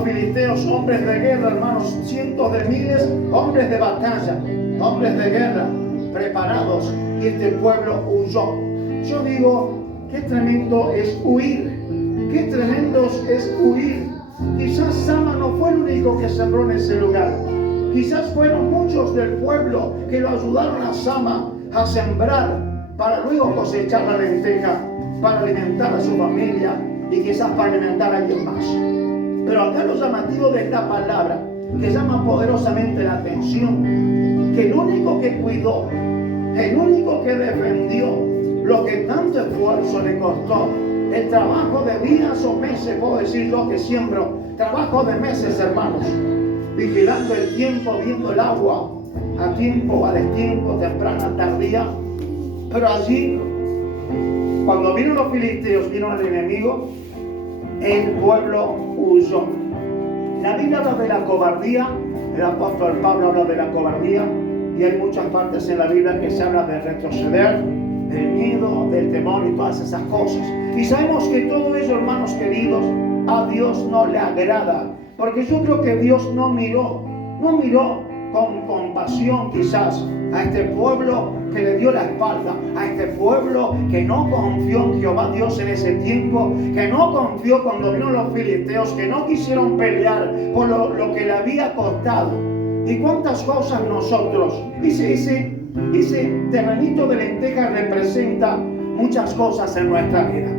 los filisteos, hombres de guerra, hermanos, cientos de miles, hombres de batalla, hombres de guerra, preparados, y este pueblo huyó. Yo digo, qué tremendo es huir, qué tremendo es huir. Quizás Sama no fue el único que sembró en ese lugar. Quizás fueron muchos del pueblo que lo ayudaron a Sama a sembrar para luego cosechar la lenteja, para alimentar a su familia y quizás para alimentar a alguien más. Pero acá lo llamativo de esta palabra, que llama poderosamente la atención, que el único que cuidó, el único que defendió lo que tanto esfuerzo le costó, el trabajo de días o meses, puedo decir yo que siembro, trabajo de meses, hermanos, vigilando el tiempo, viendo el agua, a tiempo, a destiempo, temprana, tardía. Pero allí, cuando vieron los filisteos, vieron al enemigo, el pueblo huyó. La Biblia habla de la cobardía, el apóstol Pablo habla de la cobardía, y hay muchas partes en la Biblia que se habla de retroceder, del miedo, del temor y todas esas cosas. Y sabemos que todo eso, hermanos queridos, a Dios no le agrada, porque yo creo que Dios no miró con compasión quizás a este pueblo que le dio la espalda, a este pueblo que no confió en Jehová Dios en ese tiempo, que no confió cuando vino los filisteos, que no quisieron pelear por lo que le había costado. Y cuántas cosas nosotros, ese terrenito de lenteja representa muchas cosas en nuestra vida.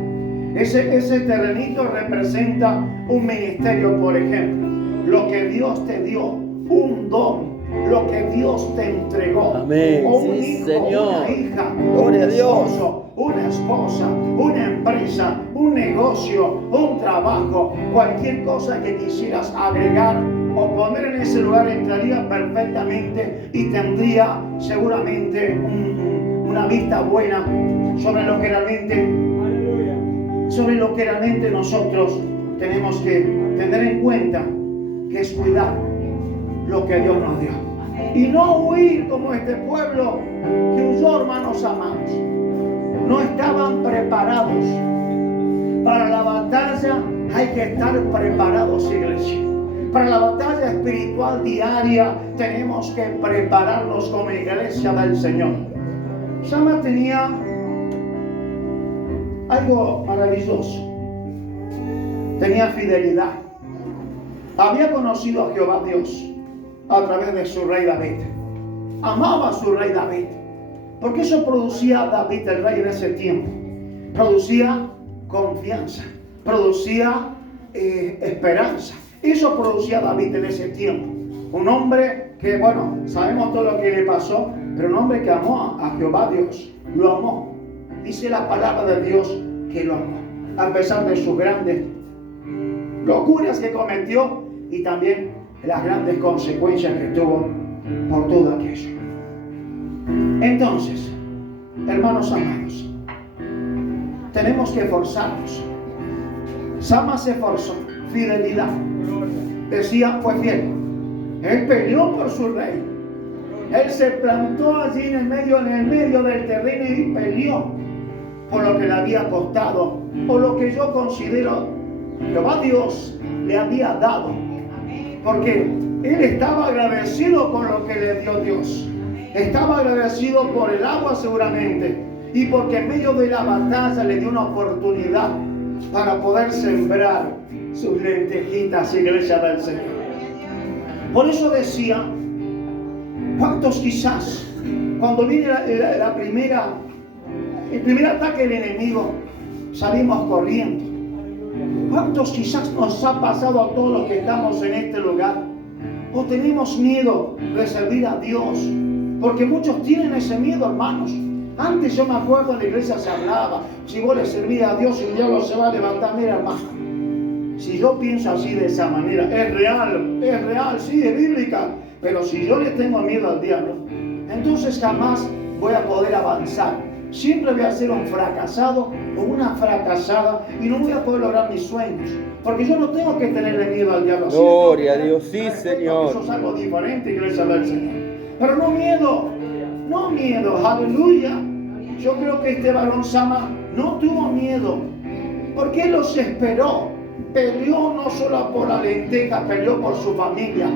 Ese terrenito representa un ministerio, por ejemplo, lo que Dios te dio, un don, lo que Dios te entregó. Amén. O un Sí, hijo, Señor. una hija, Gloria a un Dios. esposo, una esposa, una empresa, un negocio, un trabajo, cualquier cosa que quisieras agregar o poner en ese lugar entraría perfectamente y tendría seguramente una vista buena sobre lo que realmente nosotros tenemos que tener en cuenta, que es cuidar lo que Dios nos dio y no huir como este pueblo que huyó, hermanos amados. No estaban preparados para la batalla. Hay que estar preparados, iglesia. Para la batalla espiritual diaria tenemos que prepararnos como iglesia del Señor. Sama tenía algo maravilloso. Tenía fidelidad. Había conocido a Jehová Dios a través de su rey David. Amaba a su rey David. Porque eso producía David, el rey en ese tiempo. Producía confianza. Producía esperanza. Eso producía David en ese tiempo. Un hombre que, bueno, sabemos todo lo que le pasó, pero un hombre que amó a Jehová Dios. Lo amó. Dice la palabra de Dios que lo amó. A pesar de sus grandes locuras que cometió y también las grandes consecuencias que tuvo por todo aquello. Entonces, hermanos amados, tenemos que esforzarnos. Sama se esforzó, fidelidad. Decía, fue fiel. Él peleó por su rey. Él se plantó allí en el medio del terreno y peleó por lo que le había costado, o lo que yo considero Jehová Dios le había dado. Porque él estaba agradecido con lo que le dio Dios. Estaba agradecido por el agua seguramente. Y porque en medio de la batalla le dio una oportunidad para poder sembrar sus lentejitas, iglesia del Señor. Por eso decía, ¿cuántos quizás cuando viene el primer ataque del enemigo salimos corriendo? ¿Cuántos quizás nos ha pasado a todos los que estamos en este lugar? ¿O tenemos miedo de servir a Dios? Porque muchos tienen ese miedo, hermanos. Antes yo me acuerdo en la iglesia se hablaba, si vos le servís a Dios el diablo se va a levantar. Mira, hermano, si yo pienso así de esa manera, es real, sí, es bíblica. Pero si yo le tengo miedo al diablo, entonces jamás voy a poder avanzar. Siempre voy a ser un fracasado o una fracasada y no voy a poder lograr mis sueños. Porque yo no tengo que tenerle miedo al diablo. Gloria a Dios, sí, Señor. Eso es algo diferente, iglesia del Señor. Pero no miedo, aleluya. Yo creo que este varón Sama no tuvo miedo, porque él los esperó. peleó no solo por la lenteja, peleó por su familia,